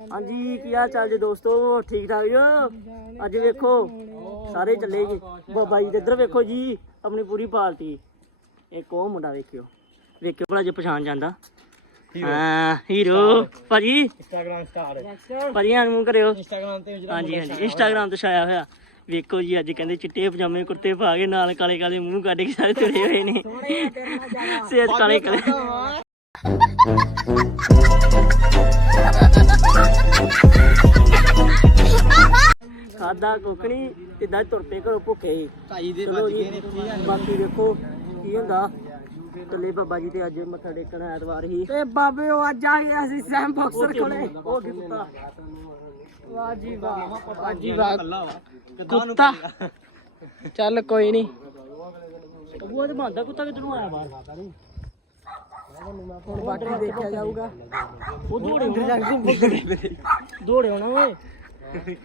ਹਾਂਜੀ ਕੀ ਹਾਲ ਚਾਲ ਜੀ ਦੋਸਤੋ? ਠੀਕ ਠਾਕ ਜੋ? ਅੱਜ ਵੇਖੋ ਸਾਰੇ ਚੱਲੇ ਜੀ। ਬਾਬਾ ਜੀ ਦੇ ਇੱਧਰ ਵੇਖੋ ਜੀ ਆਪਣੀ ਪੂਰੀ ਪਾਰਟੀ। ਇੱਕ ਉਹ ਮੁੰਡਾ ਵੇਖਿਓ। ਵੇਖਿਓ ਭਲਾ ਜੇ ਪਛਾਣ ਜਾਂਦਾ। ਹਾਂ ਹੀਰੋ ਭਾਜੀ? ਇੰਸਟਾਗ੍ਰਾਮ ਸਟਾਰ ਭਾਜੀ ਆਂ ਮੂੰਹ ਕਰਿਓ। ਇੰਸਟਾਗ੍ਰਾਮ ਤੇ ਹਾਂਜੀ ਹਾਂਜੀ। ਇੰਸਟਾਗ੍ਰਾਮ ਤੇ ਛਾਇਆ ਹੋਇਆ। ਵੇਖੋ ਜੀ ਅੱਜ ਕਹਿੰਦੇ ਚਿੱਟੇ ਪਜਾਮੇ ਕੁੜਤੇ ਪਾ ਕੇ ਨਾਲ ਕਾਲੇ ਕਾਲੇ ਮੂੰਹ ਕੱਢ ਕੇ ਸਾਰੇ ਤੁਰੇ ਹੋਏ ਨੇ। ਸੇਜ ਕਾਲੇ ਕਾਲੇ। ਖਾਦਾ ਕੋਕਣੀ ਤਿੱਦਾਂ ਤੁਰ ਪਏ ਘਰੋਂ ਭੁੱਖੇ? ਸੀ। ਢਾਈ ਦੇ ਚਲੋ ਵੱਜ ਜੀ ਗਏ ਨੇ ਇੱਥੇ ਆ ਬਾਕੀ ਦੇਖੋ ਕੀ ਹੁੰਦਾ। ਚੱਲੇ ਬਾਬਾ ਜੀ ਤੇ ਅੱਜ ਮੱਥਾ ਟੇਕਣ ਐਤਵਾਰ ਹੀ। ਤੇ ਬਾਬੇ ਉਹ ਅੱਜ ਆ ਗਿਆ ਸੀ ਸੈਮ ਬਾਕਸਰ ਕੋਲੇ। ਉਹ ਕੀ ਕੁੱਤਾ? ਵਾਹ ਜੀ ਵਾਹ। ਵਾਹ ਜੀ ਵਾਹ। ਕੱਲਾ ਵਾ। ਕੁੱਤਾ। ਚੱਲ ਕੋਈ ਨਹੀਂ ਉਹ ਤੇ ਬੰਦਾ ਕੁੱਤਾ ਕਿੱਧਰੋਂ ਆਇਆ ਬਾਹਰ? ਹੁਣ ਬਾਕੀ ਦੇਖਿਆ ਜਾਊਗਾ। ਉਹ ਦੌੜੇ ਅੰਦਰ ਜਾ ਕੇ ਦੌੜੇ ਹੋਣਾ ਓਏ। ਇਹ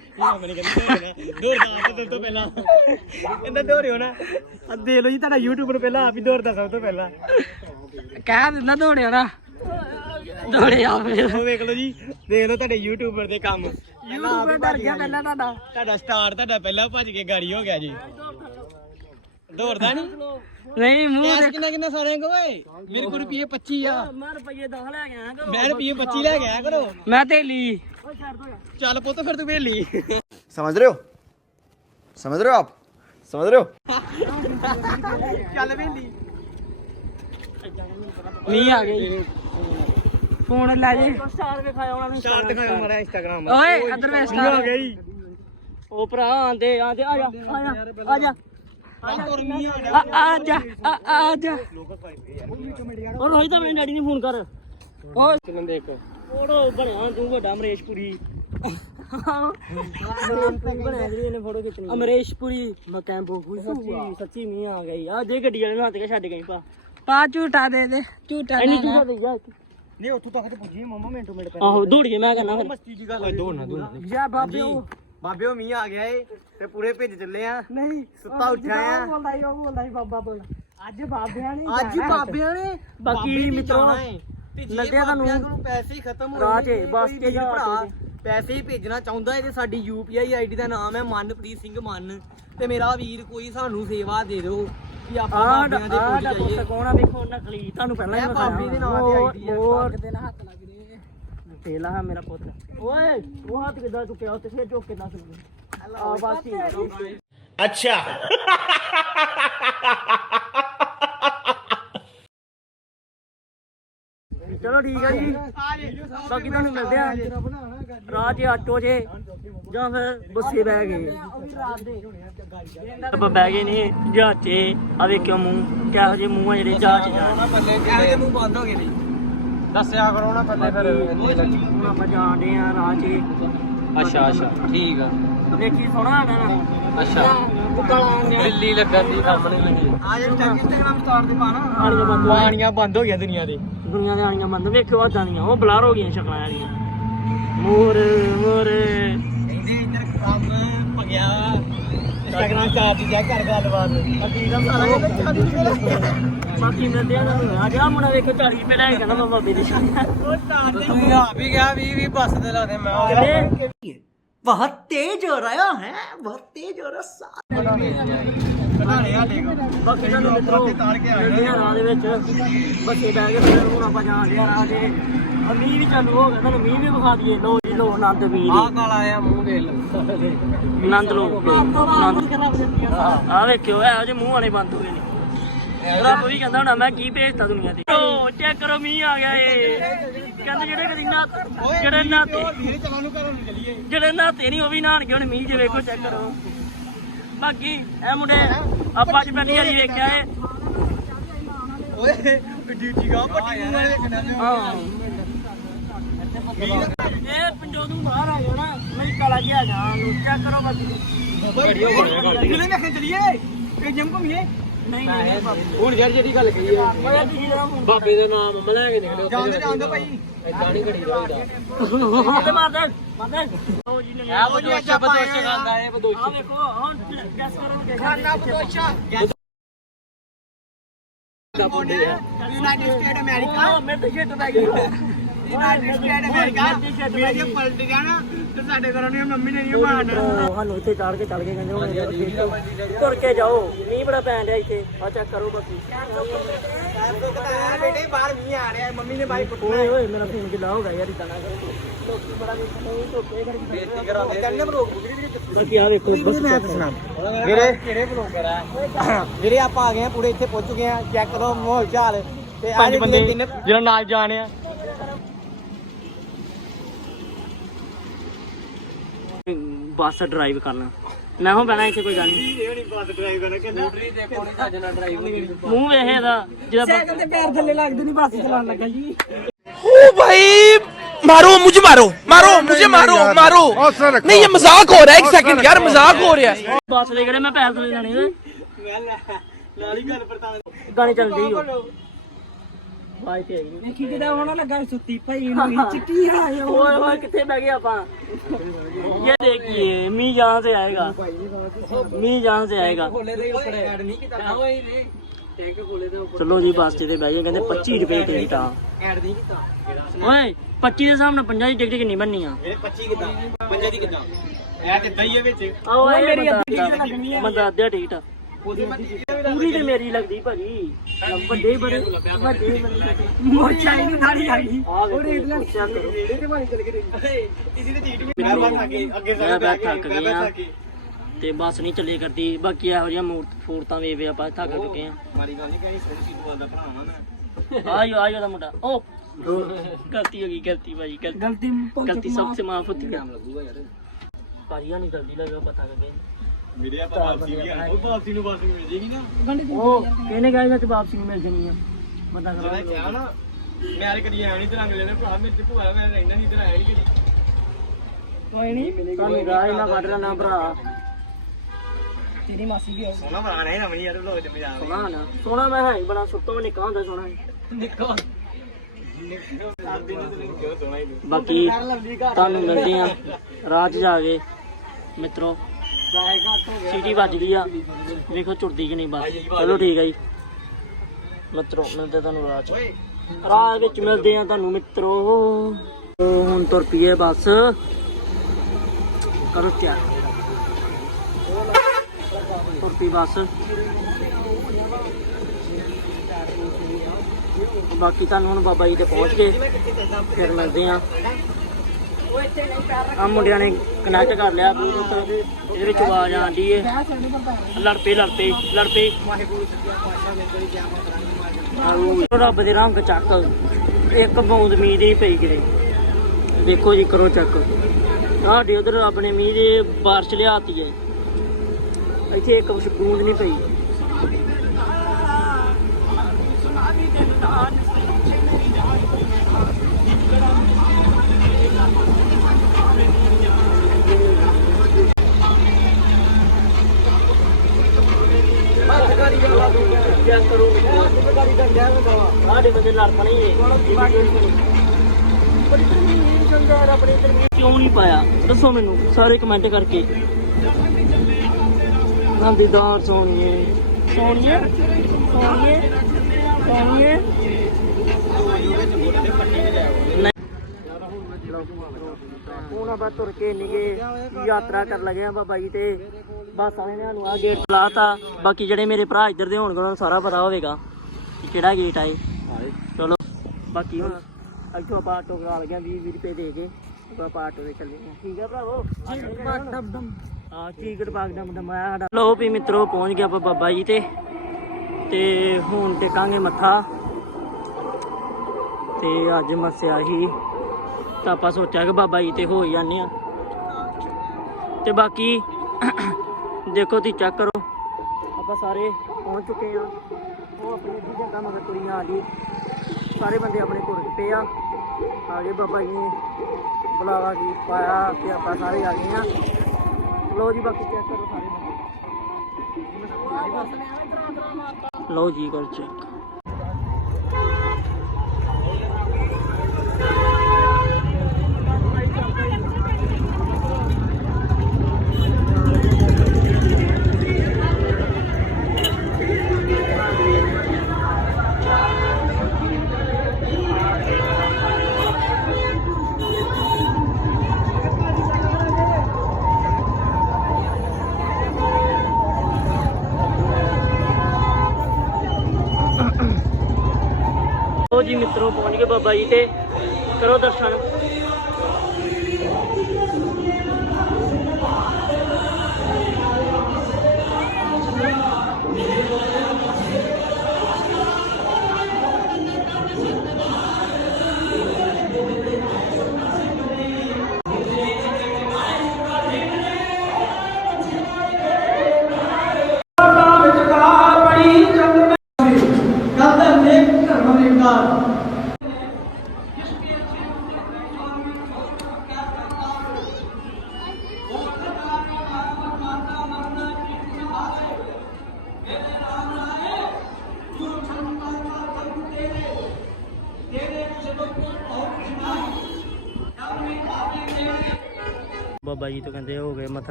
ਮੈਨੂੰ ਕਹਿੰਦੇ ਦੌੜਨਾ ਦੌੜਦਾ ਤੇ ਤੋਂ ਪਹਿਲਾਂ। ਕਹਿੰਦਾ ਦੌੜਿਓ ਨਾ ਆ ਦੇ ਲਓ ਜੀ ਤੁਹਾਡਾ YouTube ਨੂੰ ਪਹਿਲਾਂ ਆਪ ਹੀ ਦੌੜਦਾ ਸਭ ਤੋਂ ਪਹਿਲਾਂ। ਕਹਿ ਦਿੰਦਾ ਦੌੜੇ ਉਹ ਵੇਖ ਲਓ ਜੀ ਦੇਖ ਲਓ ਤੁਹਾਡੇ YouTuber ਦੇ ਕੰਮ। ਯੂਟਿਊਬਰ ਡਰ ਗਿਆ ਪਹਿਲਾਂ ਤੁਹਾਡਾ। ਤੁਹਾਡਾ ਸਟਾਰ ਤੁਹਾਡਾ ਪਹਿਲਾਂ ਭੱਜ ਕੇ ਗਾੜੀ ਹੋ ਗਿਆ ਜੀ। ਦੌੜਦਾ ਨਹੀਂ? ਨਹੀਂ ਮੂੰਹ ਕਿੰਨਾ ਕਿੰਨਾ ਸਾਰਿਆਂ ਕੋ ਓਏ? ਮੇਰੇ ਕੋਲ ਰੁਪਏ 25 ਆ। ਮੈਂ ਰੁਪਏ 10 ਲੈ ਕੇ ਆਇਆ ਕਰੋ। ਮੈਂ ਰੁਪਏ 25 ਲੈ ਕੇ ਆਇਆ ਕਰੋ। ਮੈਂ ਥੇਲੀ ਓ ਛੱਡ ਦੋ ਚੱਲ ਪੁੱਤ ਫਿਰ ਤੂੰ ਵੇਲੀ। ਸਮਝ ਰਹੇ ਹੋ? ਸਮਝ ਰਹੇ ਹੋ ਆਪ? ਸਮਝ ਰਹੇ ਹੋ? ਚੱਲ ਵੇਲੀ। ਨਹੀਂ ਆ ਗਈ ਫੋਨ ਲੈ ਜੇ। ਸਟਾਰ ਵਿਖਾਇਆ ਉਹਨਾਂ ਨੂੰ ਸਟਾਰ ਦਿਖਾਇਆ ਮਾਰਾ ਇੰਸਟਾਗ੍ਰਾਮ ਓਏ ਅਦਰ ਵੇ ਆ ਗਈ ਉਹ ਭਰਾ ਆਂਦੇ ਆਂਦੇ ਆ ਜਾ ਆ ਜਾ। ਆ ਜਾ ਆ ਆ ਆ ਜਾ ਆ ਆ ਜਾ। ਉਹ ਰੋਹਿਤ ਤਾਂ ਮੇਰੇ ਡੈਡੀ ਨੂੰ ਫੋਨ ਕਰ। ਉਹ ਕਿੰਨ ਦੇਖ। ਫੋਟੋ ਬਣਿਆ ਤੂੰ ਵੱਡਾ ਅਮਰੇਸ਼ਪੁਰੀ। ਅਮਰੇਸ਼ਪੁਰੀ ਮੈਂ ਕੈਂਪੋ ਸੱਚੀ ਸੱਚੀ ਮੀਂਹ ਆ ਗਈ ਆ ਦੇ ਗੱਡੀ ਵਾਲੇ ਨੂੰ ਹੱਥ ਕੇ ਛੱਡ ਗਈ ਪਾ ਪਾ ਝੂਟਾ ਦੇ ਦੇ ਝੂਟਾ ਐਨੀ ਦੇ ਚੀਜ਼ਾਂ ਦੇ ਜਾ ਨਹੀਂ ਉੱਥੋਂ ਤੱਕ ਤੇ ਪੁੱਜੀ ਮਮਾ ਮਿੰਟੋ ਮਿੰਟ ਆਹੋ ਦੌੜੀਏ ਮੈਂ ਕਹਿੰਦਾ ਫਿਰ। ਮਸਤੀ ਜੀ ਗੱਲ ਦੌੜਨਾ ਦੌੜਨਾ। ਜਾ ਬਾਬੇ ਉਹ ਬਾਬੇ ਉਹ ਮੀਂਹ ਆ ਗਿਆ ਏ ਤੇ ਪੂਰੇ ਭਿੱਜ ਚੱਲੇ ਆ। ਨਹੀਂ ਸੁੱਤਾ ਉੱਠਿਆ ਆ। ਬੋਲਦਾ ਸੀ, ਉਹ ਬੋਲਦਾ ਸੀ ਬਾਬਾ ਬੋਲ। ਅੱਜ ਬਾਬਿਆਂ ਨੇ ਅੱਜ ਹੀ। ਬਾਬਿਆਂ ਨੇ? ਬਾਕੀ ਮਿੱਤਰੋ ਲੱਗਿਆ ਤੁਹਾਨੂੰ ਪੈਸੇ ਹੀ ਖਤਮ ਹੋ ਰਾਹ 'ਚ ਬਸ ਕੇ ਜਾ ਆਟੋ 'ਚ। ਪੈਸੇ ਹੀ ਭੇਜਣਾ ਚਾਹੁੰਦਾ ਹੈ ਤੇ ਸਾਡੀ ਯੂਪੀਆਈ ਆਈਡੀ ਦਾ ਨਾਮ ਹੈ ਮਨਪ੍ਰੀਤ ਸਿੰਘ ਮਨ। ਤੇ ਮੇਰਾ ਵੀਰ ਕੋਈ ਸਾਨੂੰ ਸੇਵਾ ਦੇ ਦਿਓ ਕਿ ਆਪਾਂ ਆਹ ਬਾਬਿਆਂ ਦੇ ਆਹ ਪੁੱਜ ਜਾਈਏ ਪੁੱਤ ਕੌਣ ਆ? ਵੇਖੋ ਨਕਲੀ ਤੁਹਾਨੂੰ ਪਹਿਲਾਂ ਹੀ ਬਤਾਇਆ ਬਾਬੇ ਦੇ ਨਾਂ ਤੇ ਆਈਡੀ ਆ। ਹੋਰ ਦੇ ਨਾਲ ਹੱਥ ਲੱਗ ਰਹੇ ਤੇਲਾ ਹੈ ਮੇਰਾ ਪੁੱਤ। ਓਏ ਉਹ ਹੱਥ ਕਿੱਦਾਂ ਚੁੱਕਿਆ ਉੱਤੇ ਫੇਰ ਚੁੱਕ ਕਿੱਦਾਂ ਚੁੱਕਿਆ ਆ ਬਸ ਅੱਛਾ। ਚਲੋ ਠੀਕ ਹੈ ਜੀ। ਬਾਕੀ ਤੁਹਾਨੂੰ ਮਿਲਦੇ ਆ। ਰਾਹ 'ਚ ਆਟੋ 'ਚ ਜਾਂ ਫਿਰ ਬੱਸੇ ਬਹਿ ਗਏ। ਆਪਾਂ ਬਹਿ ਗਏ ਨੇ ਜਹਾਜ਼। 'ਚ ਆ ਵੇਖਿਓ ਮੂੰਹ। ਕਿਹੋ ਜਿਹੇ ਮੂੰਹ ਆ ਜਿਹੜੇ ਜਹਾਜ਼ 'ਚ ਮੂੰਹ ਬੰਦ ਹੋ ਗਏ ਨੇ? ਦੱਸਿਆ ਕਰੋ ਨਾ ਪੱਲੇ ਹੁਣ ਆਪਾਂ ਜਾਣਦੇ ਆ ਰਾਹ 'ਚ। ਅੱਛਾ ਅੱਛਾ ਠੀਕ ਆ। ਵੇਖੀ ਸੋਹਣਾ ਨਾ। ਅੱਛਾ। ਦਿੱਲੀ ਲੱਗਣ ਦੀ ਸਾਹਮਣੇ ਲੱਗੀ। ਆ ਜੇ ਇੰਸਟਾਗ੍ਰਾਮ ਸਟਾਰ ਦੇ ਪਾਣਾ ਆਣੀਆਂ ਬੰਦ ਪਾਣੀਆਂ ਬੰਦ ਹੋ ਗਿਆ ਦੁਨੀਆ ਦੇ। ਦੁਨੀਆ ਦੇ ਆਣੀਆਂ ਬੰਦ ਵੇਖਿਓ ਆਦਾਂ ਦੀਆਂ। ਉਹ ਬਲਰ ਹੋ ਗਈਆਂ ਸ਼ਕਲਾਂ ਵਾਲੀਆਂ। ਮੋਰ ਮੋਰ ਕਹਿੰਦੇ ਇੱਧਰ ਕੰਮ ਭਗਿਆ। ਇੰਸਟਾਗ੍ਰਾਮ ਚੈੱਕ ਕਰ ਗੱਲਬਾਤ ਅੱਡੀ ਦਾ ਸਾਰਾ ਬਾਕੀ ਮਿਲਦੇ ਆ ਤੁਹਾਨੂੰ ਆ ਜਾ ਮੁੰਡਾ ਵੇਖੋ 40 ਰੁਪਏ ਲੈ ਕੇ ਕਹਿੰਦਾ ਬਾਬੇ ਦੀ ਸ਼ਾਨ ਤੂੰ ਆਪ ਹੀ ਗਿਆ 20 20 ਬੱਸ ਦੇ ਲਾਦੇ ਮੈਂ ਬਹੁਤ ਤੇਜ਼ ਹੋ ਰਿਹਾ ਹੈ ਬਹੁਤ ਤੇਜ਼ ਹੋ ਰਿਹਾ ਕਢਾਣੇ ਹਾਲੇ ਬਾਕੀ ਤੁਹਾਨੂੰ ਮਿੱਤਰੋ ਤਾਰ ਕੇ ਆਏ ਮਿਲਦੇ ਆ ਰਾਹ ਦੇ ਵਿੱਚ ਬੱਸੇ ਬਹਿ ਕੇ ਫਿਰ ਹੁਣ ਆਪਾਂ ਜਾਣਦੇ ਆ ਰਾਹ ਦੇ ਆ ਮੀਂਹ ਵੀ ਚਾਲੂ ਹੋ ਗਿਆ ਤੁਹਾਨੂੰ ਮੀਂਹ ਵੀ ਵਿਖਾ ਦਈਏ ਲੋ ਜੀ ਲੋ ਆਨੰਦ ਵੀ ਆ ਕਾਲਾ ਆਇਆ ਮੂੰਹ ਦੇ ਆਨੰਦ ਲੋ ਆਨੰਦ ਆ ਵੇਖਿਓ ਇਹੋ ਜਿਹੇ ਮੂੰਹ ਵਾਲੇ ਬੰਦ ਹੋ ਗਏ ਨੇ। ਰੱਬ ਵੀ ਕਹਿੰਦਾ ਹੋਣਾ ਮੈਂ ਕੀ ਭੇਜਤਾ ਦੁਨੀਆ ਤੇ? ਓ ਚੈੱਕ ਕਰੋ ਮੀਂਹ ਆ ਗਿਆ ਏ। ਕਹਿੰਦੇ ਜਿਹੜੇ ਕਦੀ ਨਾ ਜਿਹੜੇ ਨਾਤੇ ਜਿਹੜੇ ਨਾਤੇ ਨਹੀਂ ਉਹ ਵੀ ਨਹਾਣਗੇ ਹੁਣ ਮੀਂਹ 'ਚ ਵੇਖੋ ਚੈੱਕ ਕਰੋ। ਬਾਕੀ ਇਹ ਮੁੰਡੇ ਆਪਾਂ ਅੱਜ ਪਹਿਲੀ ਵਾਰੀ ਵੇਖਿਆ ਏ। ਓਏ ਡਿਊਟੀ ਗਾ ਪੱਟੀ ਨੂੰ ਵੇਖਣਾ ਹਾਂ। ਇਹ ਪਿੰਡੋਂ ਨੂੰ ਬਾਹਰ ਆ ਜਾਣਾ ਨਹੀਂ ਕਾਲਾ ਜਿਹਾ ਜਾ ਨੂੰ ਚੈੱਕ ਕਰੋ ਬਾਕੀ। ਕਿਲੇ ਵੇਖਣ ਚਲੀਏ ਕਿ ਜਿਮ ਘੁੰਮੀਏ ਨਹੀਂ ਨਹੀਂ ਬਾਬੇ ਹੁਣ ਯਾਰ ਜਿਹੜੀ ਗੱਲ ਕਹੀ ਹੈ ਬਾਬੇ ਦਾ ਨਾਮ ਮੰਮਾ ਲੈ ਕੇ ਨਿਕਲੇ ਜਾਂਦੇ ਜਾਂਦੇ ਭਾਈ। ਐਦਾਂ ਨਹੀਂ ਘੜੀ ਰੋਈਦਾ ਮਾਰਦੇ ਮਾਰਦੇ ਮਾਰਦੇ ਉਹ ਜੀ ਨੇ ਉਹ ਜੀ ਅੱਛਾ ਬਦੋਸ਼ ਖਾਂਦਾ ਹੈ ਬਦੋਸ਼। ਆ ਵੇਖੋ ਹੁਣ ਗੈਸ ਕਰੋ ਕਿ ਖਾਣਾ ਬਦੋਸ਼ਾ। United state America. ਮੈਂ ਤਾਂ ਸ਼ਿਟ ਪੈ ਗਈ ਮੇਰੇ ਜੇ ਪਲਟ ਗਿਆ ਨਾ ਤੇ ਸਾਡੇ ਘਰੋਂ ਨਹੀਂ ਮੰਮੀ ਨੇ ਨਹੀਂ ਮਾਰਨਾ ਉਹ ਸਾਨੂੰ ਇੱਥੇ ਚਾੜ ਕੇ ਚੱਲ ਕੇ ਕਹਿੰਦੇ ਹੁਣ ਤੁਰ ਕੇ ਜਾਓ। ਮੀਂਹ ਬੜਾ ਪੈਣ ਡਿਆ ਇੱਥੇ। ਆ ਚੈੱਕ ਕਰੋ ਬਾਕੀ। ਬੇਟੇ ਬਾਹਰ ਮੀਂਹ ਆ ਰਿਹਾ ਮੰਮੀ ਨੇ ਬਾਈ ਓਏ ਓਏ ਮੇਰਾ ਫੋਨ ਗਿੱਲਾ ਹੋ ਗਿਆ ਯਾਰ ਇਦਾਂ ਨਾ ਕਰੋ। ਲੋਕੀ ਬੜਾ ਨਹੀਂ ਧੋਕੇ ਕਰਕੇ ਬੇਇੱਜ਼ਤੀ ਕਰਾਉਂਦੇ ਬਾਕੀ ਆ ਵੇਖੋ ਬਸ ਵੀਰੇ ਕਿਹੜੇ ਬਲੌਗਰ ਆ? ਵੀਰੇ ਆਪਾਂ ਆ ਗਏ ਆ ਪੂਰੇ ਇੱਥੇ ਪਹੁੰਚ ਚੁੱਕੇ ਆ। ਚੈੱਕ ਕਰੋ ਮਾਹੌਲ ਚਾਲ। ਤੇ ਪੰਜ ਬੰਦੇ ਜਿਹੜਾ ਨਾਲ ਜਾਣ ਬੱਸ ਡਰਾਈਵ ਕਰਨਾ ਮੈਂ ਹੋ ਬੈਣਾ ਇੱਥੇ ਕੋਈ ਗੱਲ ਨਹੀਂ ਇਹ ਨਹੀਂ ਬੱਸ ਡਰਾਈਵ ਕਰਨਾ ਕਹਿੰਦਾ ਮੂੰਹ ਵੇਖ ਇਹਦਾ ਜਿਹਦਾ ਸਾਈਕਲ ਤੇ ਪੈਰ ਥੱਲੇ ਲੱਗਦੇ ਨਹੀਂ ਬੱਸ ਚਲਾਉਣ ਲੱਗਾ ਜੀ ओ भाई मारो मुझे मारो मारो मुझे मारो मारो नहीं ये मजाक हो रहा है एक सेकंड यार मजाक हो रहा है ਬੱਸ ਦੇ ਕਿਹੜੇ ਮੈਂ ਪੈਸੇ ਥੋੜੇ ਲੈਣੇ ਓਏ ਮੈਂ ਲਾਲੀ ਗੱਲ ਪਰਤਾਂ ਗਾਣੇ ਚੱਲਦੇ ਹੀ ਹੋ ਵਾਹ ਚਲੋ ਜੀ ਬਸ ਤੇ ਬਹਿ ਗਏ ਕਹਿੰਦੇ 25 ਰੁਪਏ ਟਿਕਟ ਆ। ਐਡ ਨਹੀਂ ਕੀਤਾ ਓਏ 25 ਦੇ ਸਾਹਮਣੇ 50 ਦੀ ਟਿਕਟ ਕਿੰਨੀ ਬਣਨੀ ਆ? ਇਹ 25 ਕਿਦਾਂ? 50 ਦੀ ਕਿਦਾਂ? ਐ ਤੇ ਦਈ ਵਿੱਚ। ਆਓ ਮੇਰੀ ਅੱਧੀ ਲੱਗਣੀ ਆ। ਮੈਂ ਦੱਸ ਟਿਕਟ ਉਹਦੇ ਮੈਂ ਪੂਰੀ ਤੇ ਮੇਰੀ ਲੱਗਦੀ ਭਾਜੀ। ਵੱਡੇ ਬੜੇ ਵੱਡੇ ਬੜੇ ਮੋਰਚਾ ਹੀ ਨਹੀਂ ਦਾੜੀ ਆ ਗਈ ਉਹ ਰੇਤ ਲੱਗ ਨੇੜੇ ਤੇ ਮਾਰੀ ਚਲ ਗਈ ਇਸੇ ਦੇ ਟੀਟ ਵੀ ਮੈਂ ਬਸ ਅੱਗੇ ਅੱਗੇ ਥੱਕ ਗਿਆ। ਤੇ ਬਸ ਨਹੀਂ ਚੱਲੇ ਕਰਦੀ। ਬਾਕੀ ਇਹੋ ਜਿਹੀਆਂ ਮੂਰਤ ਫੂਰਤਾਂ ਵੇ ਆਪਾਂ ਥੱਕ ਚੁੱਕੇ ਆ ਮਾਰੀ ਗੱਲ ਨਹੀਂ ਕਹੀ ਸੋਹਣੀ ਸੀਤੂ ਦਾ ਭਰਾ ਮੈਂ। ਆਇਓ ਆਇਓ ਦਾ ਮੁੰਡਾ। ਓ! ਗਲਤੀ ਹੋ ਗਈ ਗਲਤੀ ਭਾਈ ਗਲਤੀ। ਗਲਤੀ ਸਭ ਸੇ ਮਾਫ ਹੋਤੀ ਹੈ ਨਾਮ ਲੱਗੂਗਾ ਭਾਜੀ ਨਹੀਂ ਗਲਤੀ ਲੱਗਾ ਪਤਾ ਕਰਕੇ। ਮੇਰੇ ਆ ਵਾਪਸੀ ਵੀ ਆ। ਉਹ ਵਾਪਸੀ ਨੂੰ ਵਾਪਸੀ ਮਿਲ ਜੇਗੀ ਨਾ। ਉਹ ਕਹਿੰਦੇ ਗਾਇਸ ਅੱਜ ਵਾਪਸੀ ਨਹੀਂ ਮਿਲ ਜਣੀ ਆ? ਬੰਦਾ ਮੈਂ ਕਰਾ ਕਿਹਾ ਨਾ ਮੈਂ ਯਾਰ ਕਦੀ ਆਇਆ ਨਹੀਂ ਤੇ ਰੰਗ ਲੈਣਾ ਭਰਾ ਮੇਰੇ ਤੇ ਭੂਆ ਮੈਂ ਰਹਿਣਾ ਨਹੀਂ ਤੇ ਆਇਆ ਨਹੀਂ ਕਦੀ। ਕੋਈ ਨਹੀਂ ਤੁਹਾਨੂੰ ਰਾਹ ਹੀ ਨਾ ਕੱਢ ਲੈਣਾ ਭਰਾ। ਤੇਰੀ ਮਾਸੀ ਵੀ ਆਉ ਸੋਨਾ ਬਣਾ ਨਹੀਂ ਨਵੀਂ ਯਾਰ ਲੋਕ ਤੇ ਮਜ਼ਾ ਆਵੇ ਸੋਹਣਾ ਨਾ। ਸੋਹਣਾ ਮੈਂ ਹੈ ਹੀ ਬੜਾ ਸੁੱਤੋਂ ਵੀ ਨਿੱਕਾ ਹੁੰਦਾ ਸੋਹਣਾ। ਨਿੱਕੋ ਬਾਕੀ ਤੁਹਾਨੂੰ ਮਿਲਦੇ ਆ। 'ਚ ਜਾ ਕੇ ਮਿੱਤਰੋ। ਸੀਟੀ ਵੱਜ ਗਈ ਆ। ਵੇਖੋ ਝੁਰਦੀ ਕਿ ਨਹੀਂ ਬਸ। ਚਲੋ ਠੀਕ ਹੈ ਜੀ। ਮਿੱਤਰੋ ਮਿਲਦੇ ਤੁਹਾਨੂੰ ਰਾਹ 'ਚ। ਰਾਹ ਵਿੱਚ ਮਿਲਦੇ ਆ ਤੁਹਾਨੂੰ ਮਿੱਤਰੋ। ਹੁਣ ਤੁਰ ਪਈਏ ਬਸ। ਕਰੋ ਤਿਆਰ। ਤੁਰ ਪਈ ਬਸ। ਬਾਕੀ ਤੁਹਾਨੂੰ ਹੁਣ ਬਾਬਾ ਜੀ ਤੇ ਪਹੁੰਚ ਕੇ ਫਿਰ ਮਿਲਦੇ ਆ। ਆ ਮੁੰਡਿਆਂ ਨੇ ਕਨੈਕਟ ਕਰ ਲਿਆ ਬਲੂਟੁੱਥ ਇਹਦੇ ਵਿੱਚ ਆਵਾਜ਼ ਆਂਦੀ ਏ। ਲੜ ਪਏ ਲੜ ਪਏ ਲੜ ਪਏ ਆਹੋ, ਰੱਬ ਦੇ ਰੰਗ ਚੱਕ। ਇੱਕ ਬੂੰਦ ਮੀਂਹ ਦੀ ਪਈ ਕਿਤੇ। ਦੇਖੋ ਜੀ ਕਰੋ ਚੱਕ। ਸਾਡੇ ਉਧਰ ਰੱਬ ਨੇ ਮੀਂਹ ਦੇ ਬਾਰਿਸ਼ ਲਿਆਤੀ ਏ। ਇੱਥੇ ਇੱਕ ਬੂੰਦ ਨਹੀਂ ਪਈ। ਸਾਡੇ ਬੰਦੇ ਲੜ ਪਣੇ ਕਿਉਂ ਨਹੀਂ ਪਾਇਆ? ਦੱਸੋ ਮੈਨੂੰ ਸਾਰੇ ਕਮੈਂਟ ਕਰਕੇ। ਨੰਦੀਦਾਰ ਸੋਣੀਏ ਸੋਣੀਏ ਸੋਣੀਏ ਸੋਣੀਏ ਹੁਣ ਆਪਾਂ ਤੁਰ ਕੇ ਨਿਗੇ ਯਾਤਰਾ ਕਰ ਲਗੇ ਆ ਬਾਬਾ ਜੀ ਤੇ। ਬਸ ਵਾਲੇ ਨੇ ਸਾਨੂੰ ਆ ਗੇਟ ਲਾਤਾ ਬਾਕੀ ਜਿਹੜੇ ਮੇਰੇ ਭਰਾ ਇੱਧਰ ਦੇ ਹੋਣਗੇ ਉਹਨਾਂ ਨੂੰ ਸਾਰਾ ਪਤਾ ਹੋਵੇਗਾ ਕਿ ਕਿਹੜਾ ਗੇਟ ਆਏ ਚਲੋ ਬਾਕੀ ਹੁਣ ਇੱਥੋਂ ਆਪਾਂ ਆਟੋ ਕਰਾ ਲਗੇ 20 20 ਰੁਪਏ ਦੇ ਕੇ। ਆਪਾਂ ਆਟੋ ਤੇ ਚੱਲੇ ਹਾਂ। ਠੀਕ ਆ ਭਰਾਵੋ? ਹਾਂ ਟਿਕਟ ਬਾਗ ਦਾ ਮੁੰਡਾ ਮਾਇਆ ਸਾਡਾ। ਲੋ ਵੀ ਮਿੱਤਰੋ ਪਹੁੰਚ ਗਿਆ ਆਪਾਂ ਬਾਬਾ ਜੀ ਤੇ। ਤੇ ਹੁਣ ਟੇਕਾਂਗੇ ਮੱਥਾ। ਤੇ ਅੱਜ ਮੱਸਿਆ ਹੀ। ਤਾਂ ਆਪਾਂ ਸੋਚਿਆ ਕਿ ਬਾਬਾ ਜੀ ਤੇ ਹੋ ਹੀ ਜਾਂਦੇ ਆ। ਤੇ ਬਾਕੀ ਦੇਖੋ ਤੁਸੀਂ ਚੈੱਕ ਕਰੋ, ਆਪਾਂ ਸਾਰੇ ਪਹੁੰਚ ਚੁੱਕੇ ਆ। ਉਹ ਆਪਣੀ ਅੱਧੀ ਜਗ੍ਹਾ ਮਗਰ ਕੁੜੀਆਂ ਆ ਗਈ। ਸਾਰੇ ਬੰਦੇ ਆਪਣੇ ਘੁਰ ਪਏ ਆ। ਆ ਗਏ ਬਾਬਾ ਜੀ ਬੁਲਾਵਾ ਜੀ ਪਾਇਆ ਤੇ ਆਪਾਂ ਸਾਰੇ ਆ ਗਏ ਆ। ਲੋ ਜੀ, ਬਾਕੀ ਚੈੱਕ ਕਰੋ ਸਾਰੇ ਬੰਦੇ। ਲੋ ਜੀ ਕਰ ਚੈੱਕ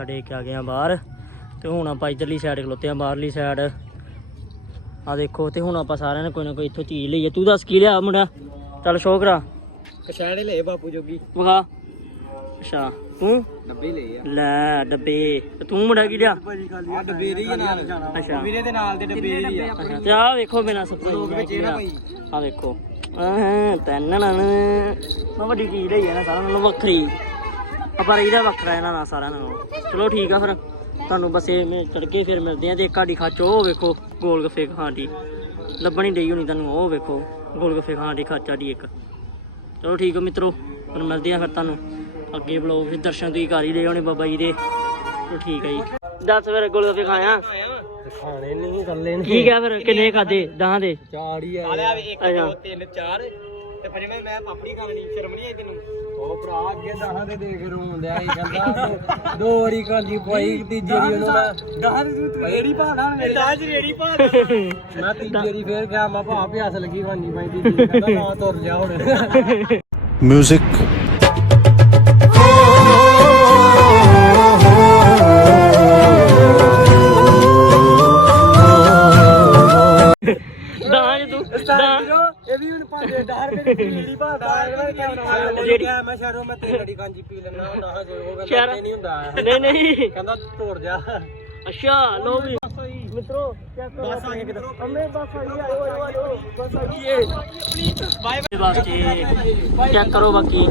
ਮੱਥਾ ਟੇਕ ਕੇ ਆ ਗਏ ਆ ਬਾਹਰ ਤੇ ਹੁਣ ਆਪਾਂ ਇੱਧਰਲੀ ਸਾਈਡ ਖਲੋਤੇ ਆ ਬਾਹਰਲੀ ਸਾਈਡ ਆ ਦੇਖੋ ਤੇ ਹੁਣ ਆਪਾਂ ਸਾਰਿਆਂ ਨੇ ਕੋਈ ਨਾ ਕੋਈ ਇੱਥੋਂ ਚੀਜ਼ ਲਈ ਆ। ਤੂੰ ਦੱਸ ਕੀ ਲਿਆ ਮੁੰਡਾ? ਚੱਲ ਸ਼ੋਅ ਕਰਾ। ਕਸ਼ਾੜੇ ਲੈ ਬਾਪੂ ਜੋਗੀ। ਵਿਖਾ। ਅੱਛਾ। ਤੂੰ? ਡੱਬੇ ਲੈ ਆ। ਲੈ ਡੱਬੇ। ਤੇ ਤੂੰ ਮੁੰਡਾ ਕੀ ਲਿਆ? ਆ ਡੱਬੇ ਦੀ ਨਾਲ। ਅੱਛਾ। ਵੀਰੇ ਦੇ ਨਾਲ ਦੇ ਡੱਬੇ ਦੀ ਆ। ਤੇ ਆ ਵੇਖੋ ਬਿਨਾ ਸਰਪ੍ਰਾਈਜ਼ ਆ ਵੇਖੋ ਆਹ ਤੈਨੂੰ ਨਾ ਮੈਂ ਵੱਡੀ ਚੀਜ਼ ਲਈ ਆ ਨਾ ਸਾਰਿਆਂ ਨਾਲੋਂ ਵੱਖਰੀ। ਆਪਾਂ ਇਹਦਾ ਵੱਖਰਾ ਇਹਨਾਂ ਨਾਲ ਸਾਰਿਆਂ ਨਾਲੋਂ। ਚਲੋ ਠੀਕ ਆ ਫਿਰ। ਤੁਹਾਨੂੰ ਬਸ ਇਹ ਮੈਂ ਚੜ ਕੇ ਫਿਰ ਮਿਲਦੇ ਆ ਤੇ ਇੱਕ ਸਾਡੀ ਖਾਚ ਉਹ ਵੇਖੋ ਗੋਲ ਗੱਫੇ ਖਾਣ ਦੀ। ਲੱਭਣੀ ਡਈ ਹੋਣੀ ਤੁਹਾਨੂੰ ਉਹ ਵੇਖੋ ਗੋਲ ਗੱਫੇ ਖਾਣ ਦੀ ਖਾਚ ਸਾਡੀ ਇੱਕ। ਚਲੋ ਠੀਕ ਆ ਮਿੱਤਰੋ ਫਿਰ ਮਿਲਦੇ ਆ ਫਿਰ ਤੁਹਾਨੂੰ। ਅੱਗੇ ਬਲੌਗ ਵਿੱਚ ਦਰਸ਼ਨ ਤੁਸੀਂ ਕਰ ਹੀ ਲਏ ਹੋਣੇ ਬਾਬਾ ਜੀ ਦੇ। ਚਲੋ ਠੀਕ ਹੈ ਜੀ। ਦੱਸ ਫਿਰ ਗੋਲ ਗੱਫੇ ਖਾਇਆ? ਖਾਣੇ ਨਹੀਂ ਗੱਲੇ ਕੀ ਕਿਹਾ ਫਿਰ ਕਿੰਨੇ ਖਾਦੇ ਦਹਾਂ ਦੇ? ਚਾਰ ਹੀ ਆ। ਆਲਿਆ ਇੱਕ ਅੱਛਾ। ਦੋ ਤਿੰਨ ਚਾਰ। ਤੇ ਫਿਰ ਮੈਂ ਮੈਂ ਪਾਪੜੀ ਖਾਣੀ ਸ਼ਰਮ ਨਹੀਂ ਆਈ ਤੈਨੂੰ। ਉਹ ਭਰਾ ਅੱਗੇ ਦਹਾਂ ਦੇ ਦੇਖ ਰੋਣ ਡਿਆ ਸੀ ਕਹਿੰਦਾ ਦੋ ਵਾਰੀ ਕਾਲੀ ਪਾਈ ਤੀਜੀ ਵਾਰੀ ਉਹਨੂੰ ਦਹਾਂ ਦੀ ਤੂੰ ਰੇੜੀ ਭਾਣਾ ਮੇਰੀ ਦਹਾਂ ਦੀ ਰੇੜੀ ਭਾਣਾ ਮੈਂ ਤੀਜੀ ਵਾਰੀ ਫੇਰ ਗਿਆ ਮੈਂ ਭਾ ਪਿਆਸ ਲੱਗੀ ਵਾਨੀ ਪਾਈ ਤੀਜੀ ਕਹਿੰਦਾ ਨਾ ਤੁਰ ਜਾ ਹੁਣ। Music. ਦਹਾਂ ਚ ਤੂੰ ਦਹਾਂ ਇਹਦੀ ਹੁਣ ਪੰਜ ਡਾਰ ਮੇਰੀ ਪੀਲੀ ਭਾਦਾ ਮੈਂ ਕਿਹਾ ਜਿਹੜੀ- ਮੈਂ ਸ਼ਹਿਰੋਂ ਮੈਂ ਤੇਲ ਲੜੀ ਕਾਂਜੀ ਪੀ ਲੈਣਾ ਹੁੰਦਾ ਹਾਂ ਉਹ ਕਹਿੰਦਾ ਸ਼ਹਿਰ- ਏਦਾਂ ਨਹੀਂ ਹੁੰਦਾ। ਨਹੀਂ ਨਹੀਂ। ਕਹਿੰਦਾ ਤੋੜ ਜਾ। ਅੱਛਾ ਲੋ ਵੀ। ਮਿੱਤਰੋ ਚੈੱਕ ਕਰੋ ਬਸ ਆ ਗਈ ਮਿੱਤਰੋ। ਅੰਮੇ ਬਸ ਆ ਗਈ ਆਇਓ ਆਇਓ ਆਇਓ। ਬਸ ਆ ਗਈ ਏ ਬਾਏ ਬਾਏ ਚੈੱਕ ਕਰੋ ਬਾਕੀ।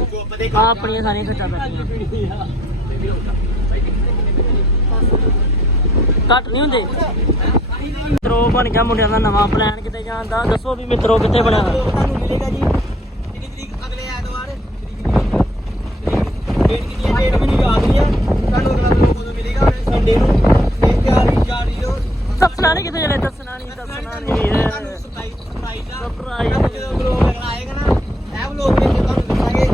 ਆ ਆਪਣੀਆਂ ਸਾਰੀਆਂ ਖੱਟਾ ਬੈਠੀਆਂ ਘੱਟ ਨਹੀਂ ਹੁੰਦੇ? ਮਿੱਤਰੋ ਬਣ ਗਿਆ ਮੁੰਡਿਆਂ ਦਾ ਨਵਾਂ ਪਲਾਨ ਕਿਤੇ ਜਾਣ ਦਾ? ਦੱਸੋ ਵੀ ਮਿੱਤਰੋ ਕਿੱਥੇ ਬਣਿਆ ਤੁਹਾਨੂੰ ਮਿਲੇਗਾ ਜੀ। ਕਿੰਨੀ ਤਰੀਕ ਅਗਲੇ ਐਤਵਾਰ। ਡੇਟ ਕਿੰਨੀ ਹੈ ਡੇਟ ਮੈਨੂੰ ਯਾਦ ਨਹੀਂ ਹੈ। ਤੁਹਾਨੂੰ ਅਗਲਾ ਬਲੌਗ ਕਦੋਂ ਮਿਲੇਗਾ ਸੰਡੇ ਨੂੰ। ਇਹ ਤਿਆਰੀ ਜਾਰੀ ਹੋ ਦੱਸਣਾ ਨਹੀਂ ਕਿਤੇ ਜਲੇ ਦੱਸਣਾ ਨਹੀਂ ਦੱਸਣਾ ਨਹੀਂ ਤੁਹਾਨੂੰ ਸਰਪ੍ਰਾਈਜ਼ ਸਰਪ੍ਰਾਈਜ਼ ਆ ਸਰਪ੍ਰਾਈਜ਼ ਤੁਹਾਨੂੰ ਜਦੋਂ ਬਲੌਗ ਅਗਲਾ ਆਏਗਾ ਨਾ ਇਹ ਬਲੌਗ ਵਿੱਚ ਤੁਹਾਨੂੰ ਦੱਸਾਂਗੇ।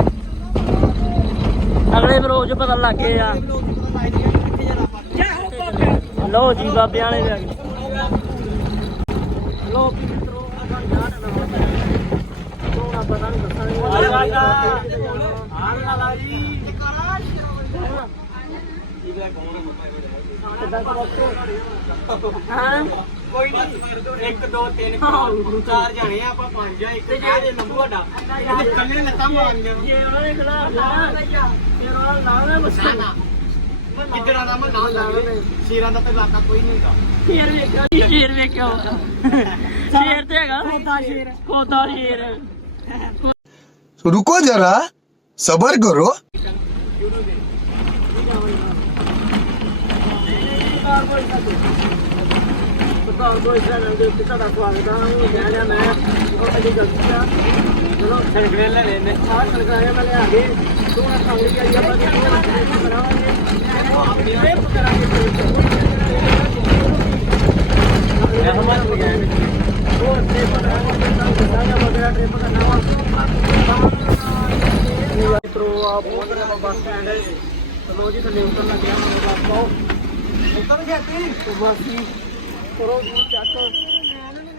ਅਗਲੇ ਬਰੋਜ ਪਤਾ ਲੱਗ ਗਏ ਆ ਬਲੌਗ ਵਿੱਚ ਪਤਾ ਲੱਗ ਜਾਏਗਾ ਕਿ ਕਿੱਥੇ ਜਾਣਾ ਆਪਾਂ। ਲੋ ਜੀ ਬਾਬੇ ਵਾਲੇ ਦੇ ਲੋ ਕੀ ਮਿੱਤਰੋ ਆ। ਗਾਣ ਜਾਣ ਨਾ ਤੋਣਾ ਪਤਾ ਨਹੀਂ ਦੱਸਾਂਗੇ ਆ ਜਾ ਆਣ ਵਾਲਾ ਜੀ ਹਾਂ? ਕੋਈ ਨਹੀਂ। 1 2 3 ਚਾਰ। ਜਾਣੇ ਆ ਆਪਾਂ ਪੰਜ ਆ ਇੱਕ ਦੇ ਨੰਬੂ ਸਾਡਾ। ਕੰਨੇ ਲੱਤਾਂ ਮਾਰਨੀਆਂ। ਜੇ ਉਹਨਾਂ ਨੇ ਖਿਲਾਫ ਨਾ ਫਿਰ ਉਹ ਲਾਉਣਾ ਬਸਾ ਕਿੱਧਰ ਆਣਾ ਮੈਂ ਨਾਲ ਲਾਵੇ ਸ਼ੇਰਾਂ ਦਾ ਤਾਂ ਇਲਾਕਾ ਕੋਈ ਨਹੀਂ ਹੁੰਦਾ ਸ਼ੇਰ ਵੇਖਿਆ ਜੀ, ਸ਼ੇਰ ਵੇਖਿਆ ਹੋਗਾ ਸ਼ੇਰ ਤੇ ਹੈਗਾ ਖੋਤਾ ਸ਼ੇਰ ਖੋਤਾ ਸ਼ੇਰ रुको जरा सबर करो ਪ੍ਰਧਾਨ ਕੋਈ ਚੈਨਲ ਦੇ ਉੱਤੇ ਤੁਹਾਡਾ ਸਵਾਗਤ ਹੈ ਉਹ ਕਹਿ ਰਿਹਾ ਮੈਂ ਉਹ ਕਦੀ ਗਲਤੀ ਆ ਚਲੋ ਸੰਗਲੇ ਲੈ ਲੈਨੇ ਆਹ ਸਰਕਾਰਾਂ ਮੈਂ ਲਿਆ ਕੇ ਤੇ ਤਾਂ ਬਹੁਤ ਬੱਸ ਸਟੈਂਡ ਹੈ ਚਲੋ ਜੀ ਥੱਲੇ ਉਤਰਨ ਲੱਗਿਆ ਮੈਂ ਬੱਸ ਪਾਓ ਉੱਤਰ ਜਾਂਦੀ ਬਾਕੀ ਕਰੋ ਜੀ ਚੱਕ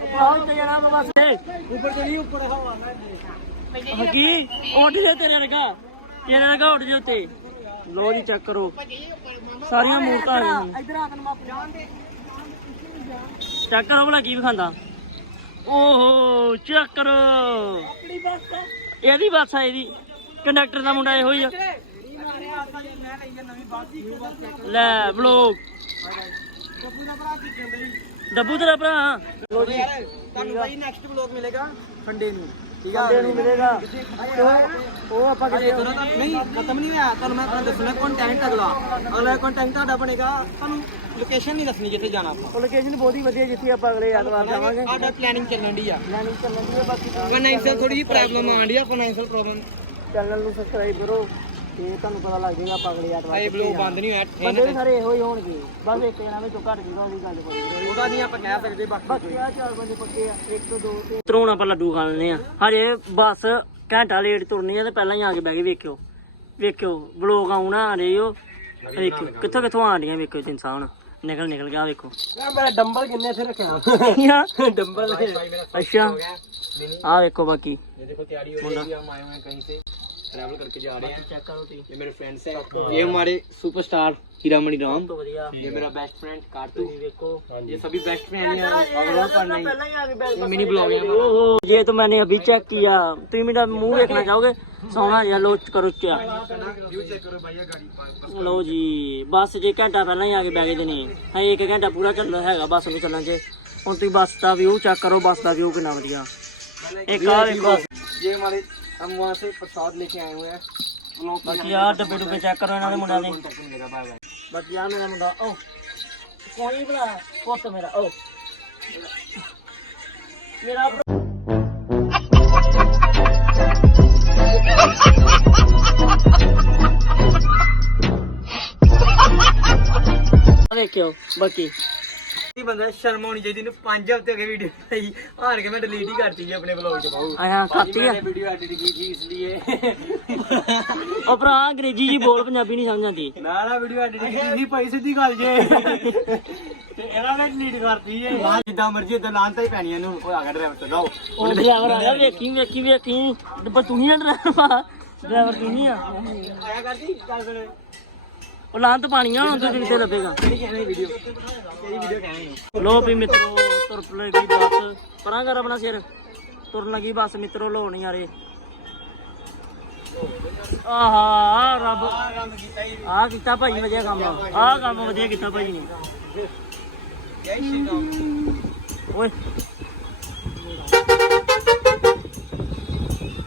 ਆਪਾਂ ਉੱਤੇ ਜਾਣਾ ਵਾ ਬਸ ਤੇ ਉੱਪਰ ਤੋਂ ਨਹੀਂ ਉੱਪਰ ਹਵਾ ਨਾ ਹਕੀ ਉੱਠ ਜੇ ਤੇਰੇ ਲਗਾ ਤੇਰੇ ਲਗਾ ਉੱਠ ਜੇ ਉੱਤੇ। ਲੋ ਜੀ ਚੈੱਕ ਕਰੋ। ਸਾਰੀਆਂ ਮੂਰਤਾਂ ਆ ਗਈਆਂ। ਇਧਰ ਆ ਤੈਨੂੰ ਪਛਾਣ ਦੇ। ਚੈੱਕ ਕਰੋ ਭਲਾ ਕੀ ਵਿਖਾਂਦਾ ਓਹੋ ਚੈੱਕ ਕਰੋ। ਇਹਦੀ ਬੱਸ ਆ ਇਹਦੀ। ਕੰਡਕਟਰ ਦਾ ਮੁੰਡਾ ਇਹੋ ਹੀ ਆ। ਲੈ ਵਲੋਗ ਡੱਬੂ ਤੇਰਾ ਭਰਾ। ਲੋ ਜੀ। ਤੁਹਾਨੂੰ ਭਾਈ ਨੈਕਸਟ ਵਲੌਗ ਮਿਲੇਗਾ ਸੰਡੇ ਨੂੰ। ਬੰਦੇ ਨੂੰ ਮਿਲੇਗਾ। ਉਹ- ਉਹ ਆਪਾਂ ਕਿਤੇ ਨਹੀਂ ਖਤਮ ਨਹੀਂ ਹੋਇਆ। ਤੁਹਾਨੂੰ ਮੈਂ ਦੱਸਣਾ ਕੰਟੈਂਟ ਅਗਲਾ। ਅਗਲਾ ਕੰਟੈਂਟ ਤੁਹਾਡਾ ਬਣੇਗਾ। ਤੁਹਾਨੂੰ ਲੋਕੇਸ਼ਨ ਨਹੀਂ ਦੱਸਣੀ ਜਿੱਥੇ ਜਾਣਾ ਆਪਾਂ। ਲੋਕੇਸ਼ਨ ਬਹੁਤ ਹੀ ਵਧੀਆ ਜਿੱਥੇ ਆਪਾਂ ਅਗਲੇ ਐਤਵਾਰ ਜਾਵਾਂਗੇ। ਸਾਡਾ ਪਲੈਨਿੰਗ ਚੱਲਣ ਦੀ ਆ। ਪਲਾਨਿੰਗ ਚੱਲਣ ਦੀ ਹੈ ਬਾਕੀ ਫਾਈਨੈਂਸ਼ੀਅਲ ਥੋੜੀ ਜਿਹੀ ਪ੍ਰੋਬਲਮ ਆਣ ਦੀ ਆ ਫਾਈਨੈਂਸ਼ੀਅਲ ਪ੍ਰੋਬਲਮ ਚੈਨਲ ਨੂੰ ਸਬਸਕ੍ਰਾਈਬ ਕਰੋ। ਤੇ ਤੁਹਾਨੂੰ ਪਤਾ ਲੱਗ ਜਾਏਗਾ ਆਪਾਂ ਅਗਲੇ ਐਤਵਾਰ ਆਏ ਬਲੌਗ ਬੰਦ ਨਹੀਂ ਹੋਇਆ ਬੰਦੇ ਵੀ ਸਾਰੇ ਇਹੋ ਹੀ ਹੋਣਗੇ ਬਸ ਇੱਕ ਜਣਾ ਵਿੱਚੋਂ ਘੱਟ ਜੂਗਾ ਉਹਦੀ ਗੱਲ ਬਣੀ ਉਹਦਾ ਨਹੀਂ ਆਪਾਂ ਕਹਿ ਸਕਦੇ ਬਾਕੀ ਬਾਕੀ ਆ ਚਾਰ ਬੰਦੇ ਪੱਕੇ ਆ 1 ਤੋਂ 2 ਤੇ ਤਰੋਣ ਆਪਾਂ ਲੱਡੂ ਖਾ ਲੈਣੇ ਆ ਹਜੇ ਬੱਸ ਘੰਟਾ ਲੇਟ ਤੁਰਨੀ ਆ ਤੇ ਪਹਿਲਾਂ ਹੀ ਆ ਕੇ ਬਹਿ ਕੇ ਵੇਖਿਓ ਵੇਖਿਓ ਵਲੋਗ ਆਉਣਾ ਆ ਰਹੇ ਹੋ ਵੇਖਿਓ ਕਿੱਥੋਂ ਕਿੱਥੋਂ ਆਂਡੀਆਂ ਵੇਖਿਓ ਤੇ ਇਨਸਾਨ ਨਿਕਲ ਨਿਕਲ ਗਿਆ ਵੇਖੋ ਮੈਂ ਡੰਬਲ ਕਿੰਨੇ ਇੱਥੇ ਰੱਖਿਆ डंबल ਅੱਛਾ ਆ ਵੇਖੋ ਬਾਕੀ ये देखो तैयारी हो रही है हम आए हुए हैं कहीं से ट्रैवल करके जा रहे हैं ਚੈੱਕ ਕਰੋ ਤੁਸੀਂ ये मेरे फ्रेंड्स हैं ये हमारे सुपरस्टार हीरामणि राम ਤੋਂ ਵਧੀਆ ये मेरा बेस्ट फ्रेंड काटू ਤੁਸੀਂ ਵੇਖੋ ये सभी बेस्ट फ्रेंड हैं अगला पर नहीं ਪਹਿਲਾਂ ਹੀ ਆ ਕੇ ਬੈਠ मिनी ब्लॉग है हमारा। ओहो ये तो मैंने अभी चेक किया तुम मेरा मुंह देखना चाहोगे सोना या लो करो क्या ਲੋ ਜੀ ਬੱਸ ਜੇ ਘੰਟਾ ਪਹਿਲਾਂ ਹੀ ਆ ਕੇ ਬੈਗੇ ਦੇ ਨੇ ਹੈ ਇੱਕ ਘੰਟਾ ਪੂਰਾ ਚੱਲਣਾ ਹੈਗਾ ਬੱਸ ਨੂੰ ਚੱਲਣ ਚ ਹੁਣ ਤੁਸੀਂ ਬੱਸ ਦਾ ਵਿਊ ਚੈੱਕ ਕਰੋ ਬੱਸ ਦਾ ਵਿਊ ਕਿੰਨਾ ਵਧੀਆ ਇੱਕ ਆ ਵੇਖੋ ये हमारे हम वहाँ से प्रसाद लेके आए हुए हैं। बाकी यार डब्बे डुब्बे चेक करो इन्होंने मुंडा ने बाकी यार मेरा मुंडा ओ कोई बना पुत मेरा ओ। मेरा देखियो बाकी। ਇਹ ਬੰਦਾ ਸ਼ਰਮ ਆਉਣੀ ਚਾਹੀਦੀ ਇਹਨੂੰ 5 ਹਫ਼ਤੇ ਹੋ ਗਏ ਵੀਡੀਓ ਬਣਾਈ ਹਾਰ ਕੇ ਮੈਂ ਡਿਲੀਟ ਹੀ ਕਰਤੀ ਜੀ ਆਪਣੇ ਵਲੌਗ ਚ ਪਾਉ ਆਇਆ ਖਾਤੀ ਆ। ਵੀਡੀਓ ਐਡਿਟ ਕੀਤੀ ਇਸ ਲਈ ਉਹ ਭਰਾ ਅੰਗਰੇਜ਼ੀ ਜੀ ਬੋਲ ਪੰਜਾਬੀ ਨਹੀਂ ਸਮਝ ਆਉਂਦੀ। ਨਾ ਨਾ ਵੀਡੀਓ ਐਡਿਟ ਕੀਤੀ ਸੀ ਭਾਈ ਸਿੱਧੀ ਗੱਲ ਜੇ। ਤੇ ਇਹਨਾਂ ਨੇ ਡਿਲੀਟ ਕਰਤੀ ਜੇ। ਜਿੱਦਾਂ ਮਰਜ਼ੀ ਇਦਾਂ ਲਾਂ ਤਾਂ ਹੀ ਪੈਣੀ ਇਹਨੂੰ। ਉਹ ਆ ਗਿਆ ਡਰਾਈਵਰ ਤੇ ਜਾਓ। ਉਹ ਡਰਾਈਵਰ ਆ ਗਿਆ ਵੇਖੀ ਵੇਖੀ ਵੇਖੀ। ਪਰ ਤੂੰ ਹੀ ਆ ਡਰਾਈਵਰ ਡਰਾਈਵਰ ਤੂੰ ਨਹੀਂ ਆ। ਆਇਆ ਕਰਦੀ ਚੱਲ ਫਿਰ ਉਹ ਲਾਂ ਤਾਂ ਪਾਣੀ ਆ ਹੁਣ ਤੂੰ ਕਿੱਥੇ ਲੱਭੇਗਾ? ਲੋ ਵੀ ਮਿੱਤਰੋ ਤੁਰ ਲੱਗੀ ਬੱਸ। ਪਰਾਂ ਕਰ ਆਪਣਾ ਸਿਰ। ਤੁਰਨ ਲੱਗੀ ਬੱਸ ਮਿੱਤਰੋ ਲੋਣੀ ਯਾਰੇ ਆਹਾ ਰੱਬ। ਆ ਕੀਤਾ ਭਾਈ ਵਧੀਆ ਕੰਮ। ਆ ਕੰਮ ਵਧੀਆ ਕੀਤਾ ਭਾਈ ਨੇ। ਓਏ।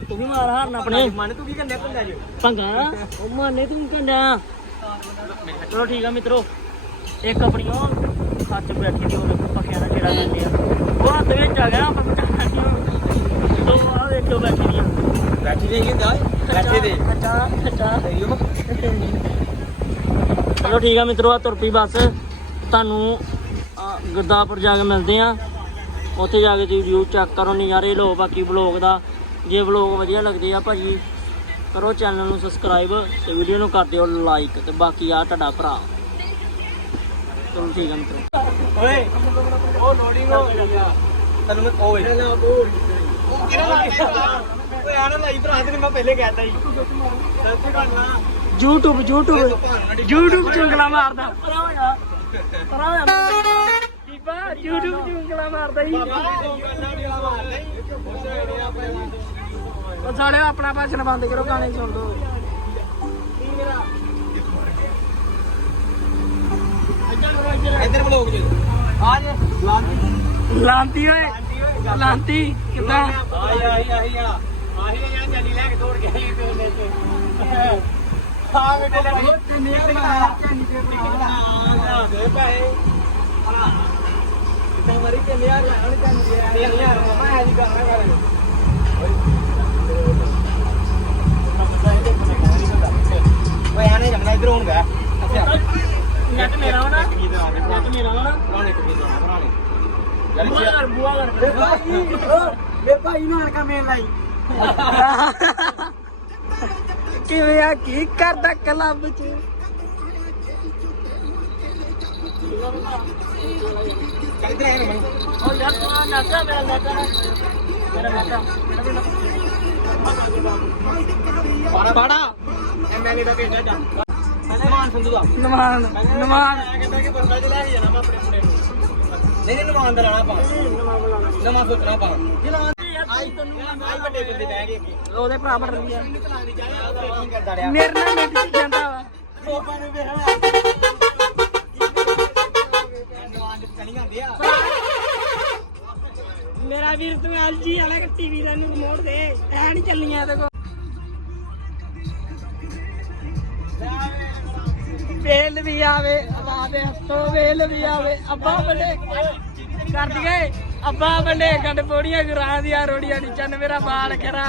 ਤੂੰ ਵੀ ਮਾਰ ਹਾਰਨ ਆਪਣੇ। ਮਨ ਤੂੰ ਕੀ ਜੀ ਭੰਗਾ ਉਹ ਮਾਨੇ ਤੂੰ ਕੰਡਾ ਚਲੋ ਠੀਕ ਆ ਮਿੱਤਰੋ ਇੱਕ ਆਪਣੀ ਉਹ ਖੱਚ ਬੈਠੀ ਦੀ ਉਹ ਪੱਖਿਆਂ ਦਾ ਜਿਹੜਾ ਲੈਂਦੇ ਆ। ਉਹ ਹੱਥ ਵਿੱਚ ਆ ਗਿਆ ਆਪਾਂ ਪਟਾਕਾ ਕਿਉਂ ਦੋ ਆ ਦੇਖੋ ਬੈਠੀ ਦੀਆਂ। ਬੈਠੀ ਰਹੀ ਹੁੰਦਾ ਬੈਠੇ ਦੇ ਖੱਟਾ ਖੱਟਾ ਚਲੋ ਠੀਕ ਆ ਮਿੱਤਰੋ ਆ ਤੁਰ ਪਈ ਬੱਸ। ਤੁਹਾਨੂੰ ਆ, ਗੁਰਦਾਸਪੁਰ ਜਾ ਕੇ ਮਿਲਦੇ ਆ। ਉੱਥੇ ਜਾ ਕੇ ਤੁਸੀਂ ਵਿਊ ਚੈੱਕ ਕਰੋ ਨਜ਼ਾਰੇ ਲਓ ਬਾਕੀ ਵਲੌਗ ਦਾ। ਜੇ ਵਲੌਗ ਵਧੀਆ ਲੱਗਦੇ ਆ ਭਾਜੀ ਕਰੋ ਚੈਨਲ ਨੂੰ ਸਬਸਕ੍ਰਾਈਬ ਤੇ ਵੀਡੀਓ ਨੂੰ ਕਰ ਦਿਓ ਲਾਈਕ ਤੇ ਬਾਕੀ ਆ ਤੁਹਾਡਾ ਭਰਾ। ਚਲੋ ਠੀਕ ਆ ਮਿੱਤਰੋ। ਓਏ ਉਹ ਲੋਡਿੰਗ ਹੋ ਗਈ ਆ ਤੈਨੂੰ ਮੈਂ ਓਏ। ਉਹ ਕਿਹੜਾ ਓਏ ਆਣਾ ਲਾਈ ਭਰਾ ਤੈਨੂੰ ਮੈਂ ਪਹਿਲੇ ਕਹਿਤਾ ਸੀ। ਸੱਚੀ ਗੱਲ ਨਾ YouTube YouTube YouTube ਚੁੰਗਲਾ ਮਾਰਦਾ। ਪਰਾਂ ਹੋ ਜਾ ਪਰਾਂ ਹੋ ਜਾ। ਦੀਪਾ YouTube ਚੁੰਗਲਾ ਮਾਰਦਾ। ਹੀ ਉਹ ਸਾਲਿਓ ਆਪਣਾ ਭਾਸ਼ਣ ਬੰਦ ਕਰੋ ਗਾਣੇ ਸੁਣ ਦੋ ਇੱਧਰ ਬਲੋਗ ਜੀ ਆ ਜੇ ਲਾਂਤੀ। ਲਾਂਤੀ ਓਏ ਲਾਂਤੀ ਕਿੱਦਾਂ? ਆਈ ਆਈ ਆਈ ਆ। ਆਹੀ ਜਿਹੜਾ ਚੱਲੀ ਲੈ ਕੇ ਦੌੜ ਗਿਆ ਸੀ ਪੇਲੇ ਚ ਹਾਂ ਬੇਟੇ ਲੈ ਕਿੰਨੀ ਤੇ ਬਣਾ ਕਿੰਨੀ ਤੇ ਬਣਾ ਦੇ ਭਾਈ। ਤੇ ਮਰੀ? ਕਿੰਨੇ ਯਾਰ ਲੈਣ ਚੰਗੀ ਯਾਰ ਯਾਰ ਮੈਂ ਆ? ਜੀ ਕਰਨਾ ਕਰ ਆਨੇ ਜਮਨਾ ਇਧਰ ਹੋਣ ਗਿਆ ਅੱਛਾ। ਨੈਟ ਮੇਰਾ ਦਾ ਨੈਟ ਮੇਰਾ ਨਾ ਪੁਰਾਣੇ ਕਿੱਥੇ ਜਾਣਾ ਪੁਰਾਣੇ ਬੁਆ ਕਰ ਬੁਆ ਕਰ। ਮੇਰੇ ਭਾਈ ਨਾਲ ਕਾ ਮੇਲ ਲਾਈ। ਕਿਵੇਂ ਆ? ਕੀ ਕਰਦਾ ਕਲੱਬ ਚ? ਇਧਰ ਆਏ ਮੈਨੂੰ ਉਹ ਯਾਰ ਤੂੰ ਆ, ਮੇਰਾ ਆ। ਮੇਰਾ ਆ। ਪਾੜਾ। ਐਮਐਲਏ ਦਾ ਭੇਜਿਆ ਜਾ? ਨਮਾਨ ਸੰਧੂ ਦਾ ਨਮਾਨ ਨਮਾਨ ਮੈਂ ਕਹਿੰਦਾ ਕਿ ਬੰਦਾ ਚ ਲੈ ਕੇ ਜਾਣਾ ਮੈਂ ਆਪਣੇ ਮੁੰਡੇ ਨੂੰ। ਨਹੀਂ ਨਹੀਂ ਨਮਾਨ ਦਾ ਰਹਿਣਾ ਪਾ। ਨਵਾਂ ਸੋਚਣਾ ਪਾ। ਆਈ ਤੈਨੂੰ ਆਈ ਵੱਡੇ ਬੰਦੇ ਬਹਿ ਗਏ ਅੱਗੇ ਉਹਦੇ ਭਰਾ ਬਣ ਰਹੀ ਆ ਕੀ ਕਰਦਾ ਰਿਹਾ। ਮੇਰੇ ਨਾਲ ਜਾਂਦਾ ਵਾ। ਨੂੰ ਵੀਰ ਤੂੰ ਐਲਜੀ ਵਾਲਾ ਟੀਵੀ ਦਾ ਨੂੰ ਰਿਮੋਟ ਦੇ। ਐ ਨਹੀਂ ਚੱਲੀਆਂ ਇਹਦੇ ਵੇਲ ਵੀ ਆਵੇ, ਅੱਬਾ ਹੱਥੋਂ ਵੇਲ ਵੀ ਆਵੇ। ਅੱਬਾ ਬੰਦੇ ਕਰ ਦਈਏ। ਅੱਬਾ ਬੰਦੇ ਗੰਡ ਪੋੜੀਆਂ, ਗੁਰਾਂ ਦੀਆਂ ਰੋੜੀਆਂ ਨੀ ਚੰਨ ਮੇਰਾ ਬਾਲ ਕਰਾ।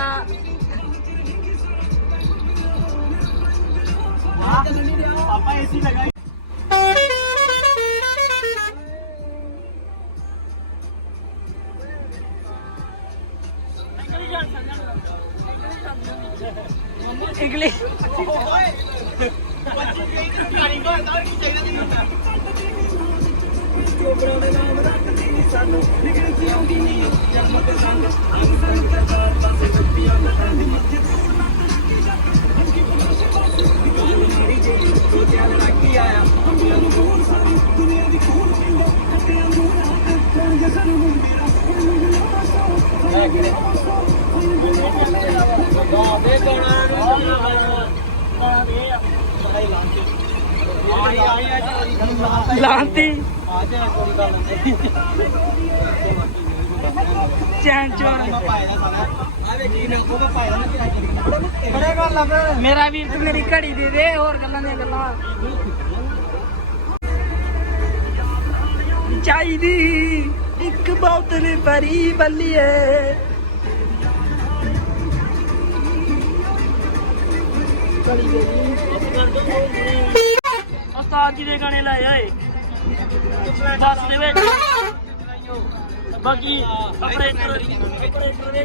ਪਾਪਾ ਏਸੀ ਲਗਾਈ। ਮੇਰਾ ਵੀਰ ਤੂੰ ਮੇਰੀ ਘੜੀ ਦੇ ਦੇ ਹੋਰ ਗੱਲਾਂ ਦੀਆਂ ਗੱਲਾਂ। ਚਾਹੀਦੀ ਇੱਕ ਬੋਤਲ ਭਰੀ ਬੱਲੀਏ ਉਸਤਾਦ ਜੀ ਦੇ ਗਾਣੇ ਲਾਏ ਓਏ ਦੱਸ ਦੇ ਵਿੱਚ। ਬਾਕੀ ਆਪਰੇਟਰ ਆਪਣੇ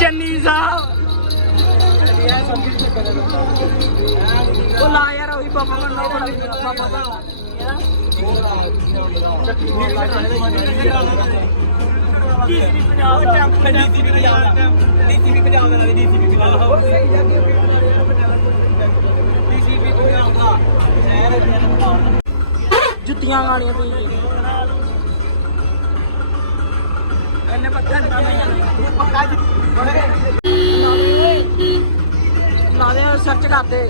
ਚੰਨੀ ਸਾਹਿਬ ਉਹ ਲਾ ਯਾਰ ਉਹੀ ਪਾਪਾ ਮੰਨੋ ਪਾਪਾ ਦਾ ਜੁੱਤੀਆਂ ਗਾਣੀਆਂ ਤੁਸੀਂ ਇਹਨੇ ਪੱਕਾ ਲਾ ਦੇ ਸਰਚ ਕਰਦੇ